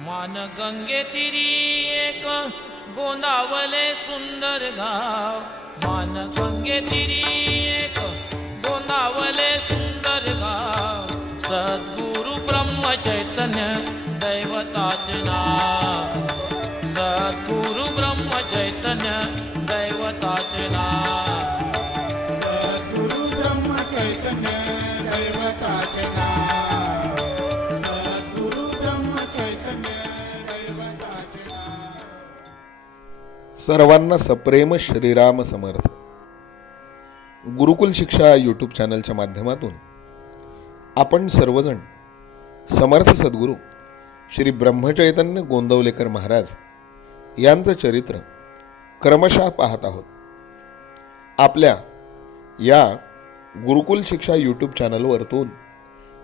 मान गंगे तिरी एक गोंदावले सुंदर गाव. मान गंगे तिरी एक गोंदावले सुंदर गाव. सद्गुरु ब्रह्म चैतन्य दैवताचे नाव. सद्गुरु ब्रह्म सर्वांना सप्रेम श्रीराम समर्थ. गुरुकुल शिक्षा यूट्यूब चॅनलच्या माध्यमातून आपण सर्वजण समर्थ सद्गुरू श्री ब्रह्मचैतन्य गोंदवलेकर महाराज यांचं चरित्र क्रमशः पाहत आहोत. आपल्या या गुरुकुल शिक्षा यूट्यूब चॅनलवरतून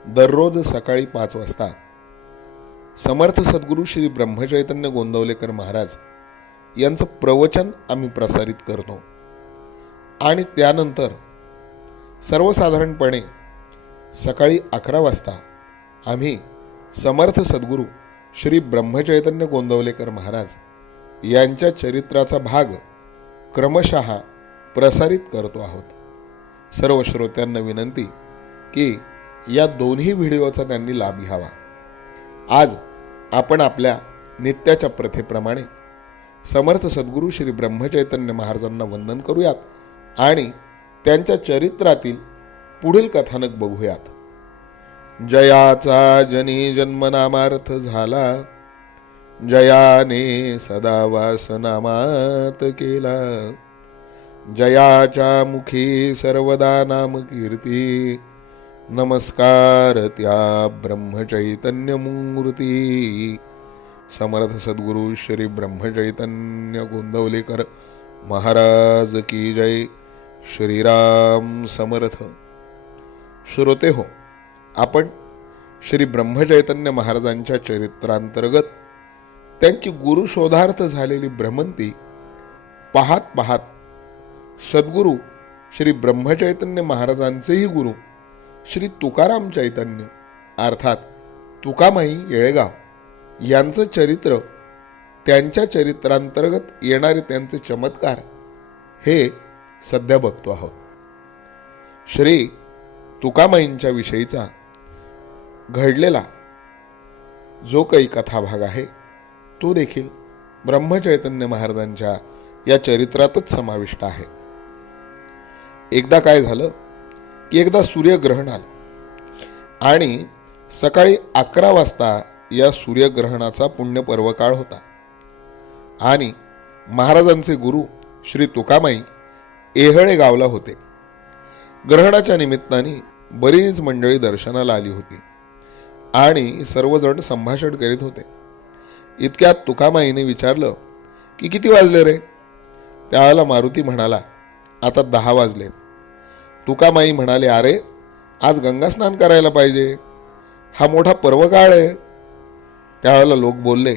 दररोज सकाळी पाच वाजता समर्थ सद्गुरू श्री ब्रह्मचैतन्य गोंदवलेकर महाराज यांचं प्रवचन आम्ही प्रसारित करतो. आणि त्यानंतर सर्वसाधारणपणे सकाळी अकरा वाजता आम्ही समर्थ सद्गुरू श्री ब्रह्मचैतन्य गोंदवलेकर महाराज यांच्या चरित्राचा भाग क्रमशः प्रसारित करतो आहोत. सर्व श्रोत्यांना विनंती की या दोन्ही व्हिडिओचा त्यांनी लाभ घ्यावा. आज आपण आपल्या नित्याच्या प्रथेप्रमाणे समर्थ सद्गुरू श्री ब्रह्मचैतन्य महाराजांना वंदन करूयात आणि त्यांच्या चरित्रातील पुढील कथानक बघूयात. जयाचा जनी जन्मनामार्थ झाला जयाने सदा वासनामात केला. जयाच्या मुखी सर्वदा नाम कीर्ती नमस्कार त्या ब्रह्मचैतन्य मूर्ती समर्थ सद्गुरु श्री ब्रह्मचैतन्य गोंदवलेकर महाराज की जय। श्रीराम समर्थ। श्रोते हो आपण श्री ब्रह्मचैतन्य महाराजांच्या चरित्रांतर्गत त्यांची गुरुशोधार्थ झालेली भ्रमंती पाहत पाहत सद्गुरू श्री ब्रह्मचैतन्य महाराजांचेही गुरु श्री तुकाराम चैतन्य अर्थात तुकामाई येळेगाव यांचं चरित्र त्यांच्या चरित्रांतर्गत येणारे त्यांचे चमत्कार हे सध्या बघतो आहोत. श्री तुकामाईंच्या विषयीचा घडलेला जो काही कथाभाग आहे तो देखील ब्रह्मचैतन्य महाराजांच्या या चरित्रातच समाविष्ट आहे. एकदा काय झालं की एकदा सूर्यग्रहण आलं आणि सकाळी अकरा वाजता या सूर्यग्रहणाचा पुण्यपर्व काळ होता. आणि महाराजांचे गुरु श्री तुकामाई एहळे गावला होते. ग्रहणाच्या निमित्ताने बरीच मंडळी दर्शनाला आली होती आणि सर्वजण संभाषण करीत होते. इतक्यात तुकामाईने विचारलं की किती वाजले रे? त्यावेळेला मारुती म्हणाला आता दहा वाजले तुकामाई म्हणाले अरे आज गंगास्नान करायला पाहिजे. हा मोठा पर्व काळ आहे. त्यावेळेला लोक बोलले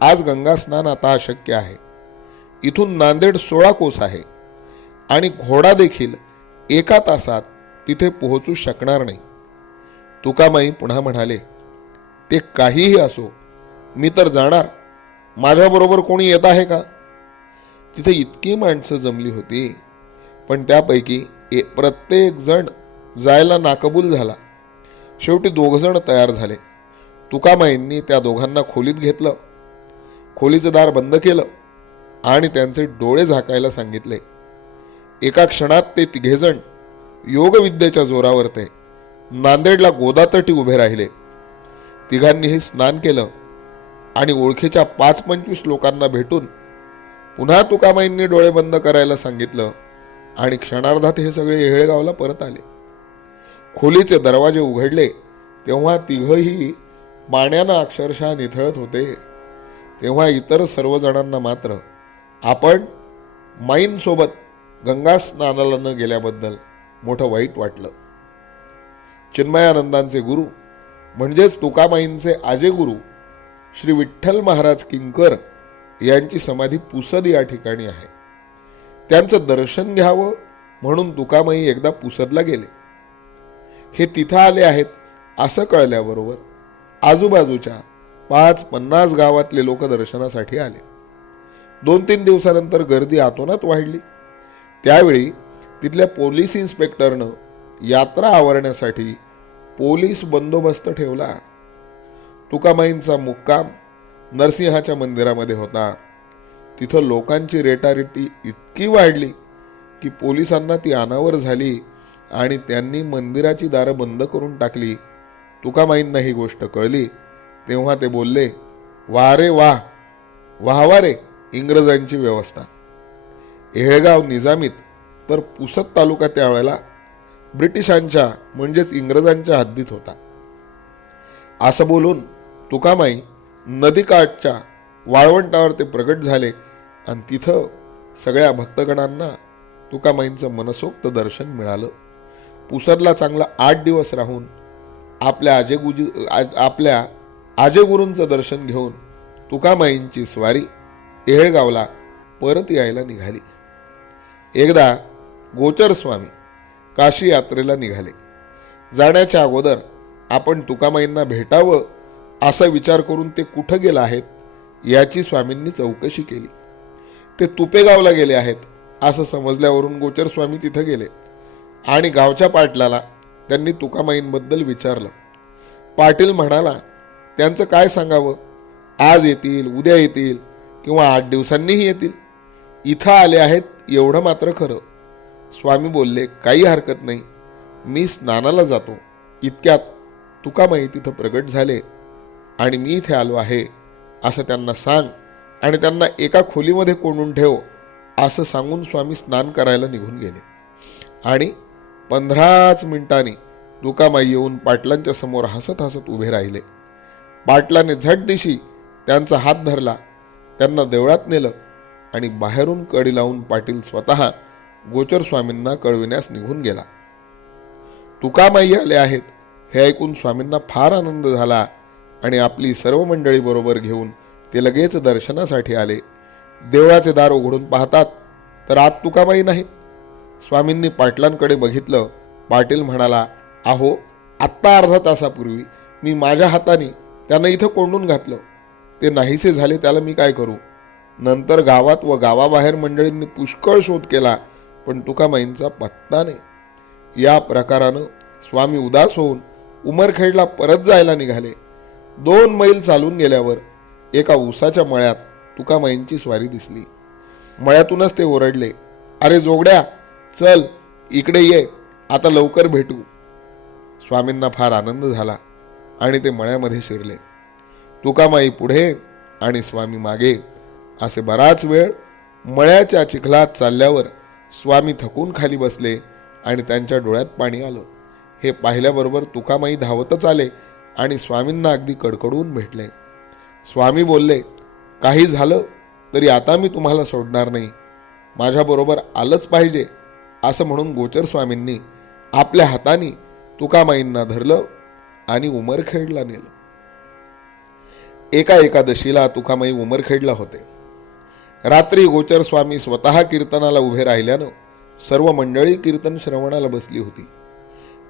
आज गंगास्नान आता अशक्य आहे. इथून नांदेड सोळा कोस आहे आणि घोडा देखील एका तासात तिथे पोहोचू शकणार नाही. तुकामाई पुन्हा म्हणाले ते काहीही असो मी तर जाणार. माझ्याबरोबर कोणी येत आहे का? तिथे इतकी माणसं जमली होती पण त्यापैकी ए प्रत्येक जण जायला नाकबूल झाला. शेवटी दोघजण तयार झाले. तुकामाईंनी त्या दोघांना खोलीत घेतलं. खोलीचं दार बंद केलं आणि त्यांचे डोळे झाकायला सांगितले. एका क्षणात ते तिघेजण योगविद्येच्या जोरावर ते नांदेडला गोदातटी उभे राहिले. तिघांनीही स्नान केलं आणि ओळखीच्या पाच पंचवीस लोकांना भेटून पुन्हा तुकामाईंनी डोळे बंद करायला सांगितलं आणि क्षणार्धात हे सगळे येळगावला परत आले. खोलीचे दरवाजे उघडले तेव्हा तिघही पाण्यानं अक्षरशः निथळत होते. तेव्हा इतर सर्वजणांना मात्र आपण माईंसोबत गंगा स्नानाला न गेल्याबद्दल मोठं वाईट वाटलं. चिन्मयानंदांचे गुरु म्हणजेच तुकामाईंचे आजे गुरु श्री विठ्ठल महाराज किंकर यांची समाधी पुसद या ठिकाणी आहे. त्यांचं दर्शन घ्यावं म्हणून तुकामाई एकदा पुसदला गेले. हे तिथं आले आहेत असं कळल्याबरोबर आजूबाजूच्या पाच पन्नास गावातले लोक दर्शनासाठी आले. दोन तीन दिवसानंतर गर्दी आतोनात वाढली. त्यावेळी तिथल्या पोलीस इन्स्पेक्टरनं यात्रा आवरण्यासाठी पोलीस बंदोबस्त ठेवला. तुकामाईंचा मुक्काम नरसिंहाच्या मंदिरामध्ये होता. तिथं लोकांची रेटारेटी इतकी वाढली की पोलिसांना ती अनावर झाली आणि त्यांनी मंदिराची दारं बंद करून टाकली. तुकामाईंना ही गोष्ट कळली? तेव्हा ते बोलले वा रे वा वाहवा रे इंग्रजांची व्यवस्था. येळगाव निजामीत तर पुसद तालुका त्यावेळेला ब्रिटिशांच्या म्हणजेच इंग्रजांच्या हद्दीत होता. असं बोलून तुकामाई नदीकाठच्या वाळवंटावर ते प्रगट झाले आणि तिथं सगळ्या भक्तगणांना तुकामाईंचं मनसोक्त दर्शन मिळालं. पुसदला चांगला आठ दिवस राहून आपल्या आजेगुजी आ- आपल्या आजेगुरूंचं दर्शन घेऊन तुकामाईंची स्वारी येळगावला परत यायला निघाली. एकदा गोचरस्वामी काशी यात्रेला निघाले. जाण्याच्या अगोदर आपण तुकामाईंना भेटावं असा विचार करून ते कुठं गेला आहेत याची स्वामींनी चौकशी केली. ते तुपेगावला गेले आहेत असं समजल्यावरून गोचरस्वामी तिथं गेले आणि गावच्या पाटलाला त्यांनी तुकामाईंबद्दल विचारलं. पाटील म्हणाला त्यांचं काय सांगावं? आज येतील उद्या येतील किंवा आठ दिवसांनीही येतील. इथं आले आहेत एवढं मात्र खरं. स्वामी बोलले काही हरकत नाही. मी स्नानाला जातो. इतक्यात तुकामाई तिथं प्रगट झाले आणि मी इथे आलो आहे. असं त्यांना सांग आणि त्यांना एका खोलीमध्ये कोंडून ठेव. असं सांगून स्वामी स्नान करायला निघून गेले. आणि पंधराच मिनिटांनी तुकामाई येऊन पाटलांच्या समोर हसत हसत उभे राहिले. पाटलाने झट दिशी त्यांचा हात धरला त्यांना देवळात नेलं आणि बाहेरून कडी लावून पाटील स्वतः गोचर स्वामींना कळविण्यास निघून गेला. तुकामाई आले आहेत हे ऐकून स्वामींना फार आनंद झाला आणि आपली सर्व मंडळी बरोबर घेऊन ते लगेच दर्शनासाठी आले. देवळाचे दार उघडून पाहतात तर आत तुकामाई नाहीत. स्वामींनी पाटलांकडे बघितलं पाटील म्हणाला अहो आत्ता अर्धा तासापूर्वी मी माझ्या हाताने त्यांना इथं कोंडून घातलं. ते नाहीसे झाले त्याला मी काय करू? नंतर गावात व गावाबाहेर मंडळींनी पुष्कळ शोध केला पण तुकामाईंचा पत्ता नाही. या प्रकारानं स्वामी उदास होऊन उमरखेडला परत जायला निघाले. दोन मैल चालून गेल्यावर एका उसाच्या मळ्यात तुकामाईंची स्वारी दिसली. मळ्यातूनच ते ओरडले अरे जोगड्या चल इकडे ये आता लवकर भेटू. स्वामींना फार आनंद झाला आणि ते मळ्यामध्ये शिरले. तुकामाई पुढे आणि स्वामी मागे. असे बराच वेळ मळ्याच्या चिखलात चालल्यावर स्वामी थकून खाली बसले आणि त्यांच्या डोळ्यात पाणी आलं. हे पाहिल्याबरोबर तुकामाई धावतच आले आणि स्वामींना अगदी कडकडून भेटले. स्वामी बोलले काही झालं तरी आता मी तुम्हाला सोडणार नाही. माझ्याबरोबर आलंच पाहिजे असं म्हणून गोचर स्वामींनी आपल्या हाताने तुकामाईंना धरलं आणि उमरखेडला नेलं. एका एकादशीला तुकामाई उमरखेडला होते. रात्री गोचर स्वामी स्वतः कीर्तनाला उभे राहिल्यानं सर्व मंडळी कीर्तन श्रवणाला बसली होती.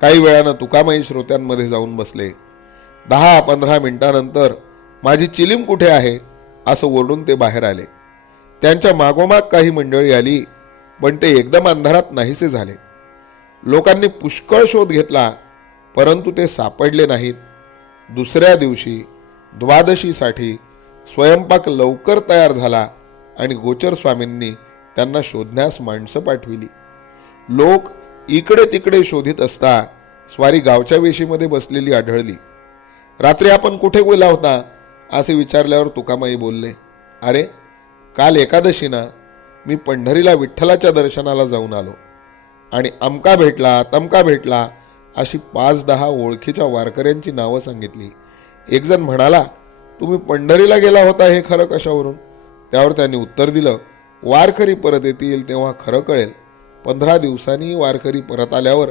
काही वेळानं तुकामाई श्रोत्यांमध्ये जाऊन बसले. दहा पंधरा मिनिटानंतर माझी चिलीम कुठे आहे? असं ओरडून ते बाहेर आले. त्यांच्या मागोमाग काही मंडळी आली. पण ते एकदम अंधारात नाहीसे झाले. लोकांनी पुष्कळ शोध घेतला परंतु ते सापडले नाहीत. दुसऱ्या दिवशी द्वादशीसाठी स्वयंपाक लवकर तयार झाला आणि गोचर स्वामींनी त्यांना शोधण्यास माणसं पाठविली. लोक इकडे तिकडे शोधित असता स्वारी गावच्या वेशीमध्ये बसलेली आढळली. रात्री आपण कुठे गेला होता? असे विचारल्यावर तुकामाई बोलले अरे काल एकादशीना मी पंढरीला विठ्ठलाच्या दर्शनाला जाऊन आलो. आणि अमका भेटला तमका भेटला अशी पाच दहा ओळखीच्या वारकऱ्यांची नावं सांगितली. एकजण म्हणाला तुम्ही पंढरीला गेला होता हे खरं कशावरून? त्यावर त्यांनी उत्तर दिलं वारकरी परत येतील तेव्हा खरं कळेल. पंधरा दिवसांनी वारकरी परत आल्यावर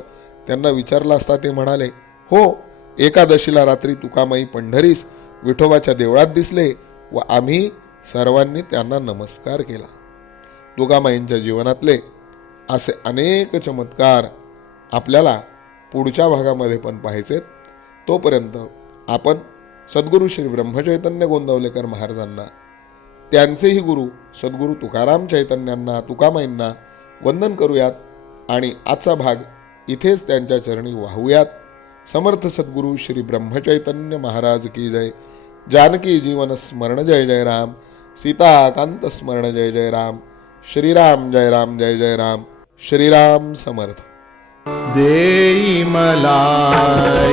त्यांना विचारलं असता ते म्हणाले हो एकादशीला रात्री तुकामाई पंढरीस विठोबाच्या देवळात दिसले व आम्ही सर्वांनी त्यांना नमस्कार केला. तुकामाईंच्या जीवनातले असे अनेक चमत्कार आपल्याला पुढच्या भागामध्ये पण पाहायचेत. तोपर्यंत आपण सद्गुरू श्री ब्रह्मचैतन्य गोंदवलेकर महाराजांना त्यांचेही गुरु सद्गुरू तुकाराम चैतन्यांना तुकामाईंना वंदन करूयात आणि आजचा भाग इथेच त्यांच्या चरणी वाहूयात. समर्थ सद्गुरू श्री ब्रह्मचैतन्य महाराज की जय. जानकी जीवन स्मरण जय जय राम. सीताकांत स्मरण जय जय राम. श्रीराम जय राम जय जय राम. श्रीराम समर्थ. देई मला